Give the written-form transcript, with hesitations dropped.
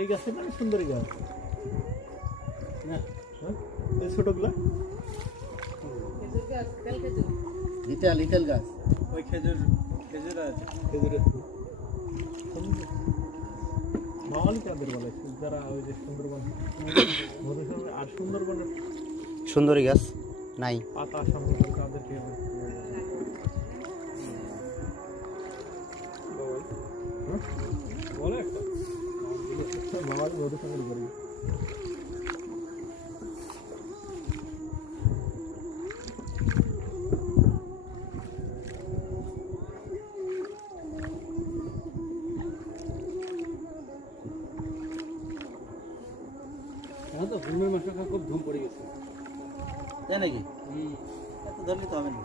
এই গাছের নাম সুন্দরী গাছ না? এই ছোটগুলা লিটল গাছ। ওই খেজুর আছে খেজুরের মাওয়ালি কাদের বলে যারা ওই যে সুন্দরবন মধুসূদন আর সুন্দরবনের সুন্দরী গাছ নাই। পাতা সমৃদ্ধ কাদেরকে বলে একটা মাওয়ালি মধুসূদন করি এখন তো ঘুমের মাসটা খুব ধুম পড়ে গেছে, তাই নাকি? ধরলে তো হবে না।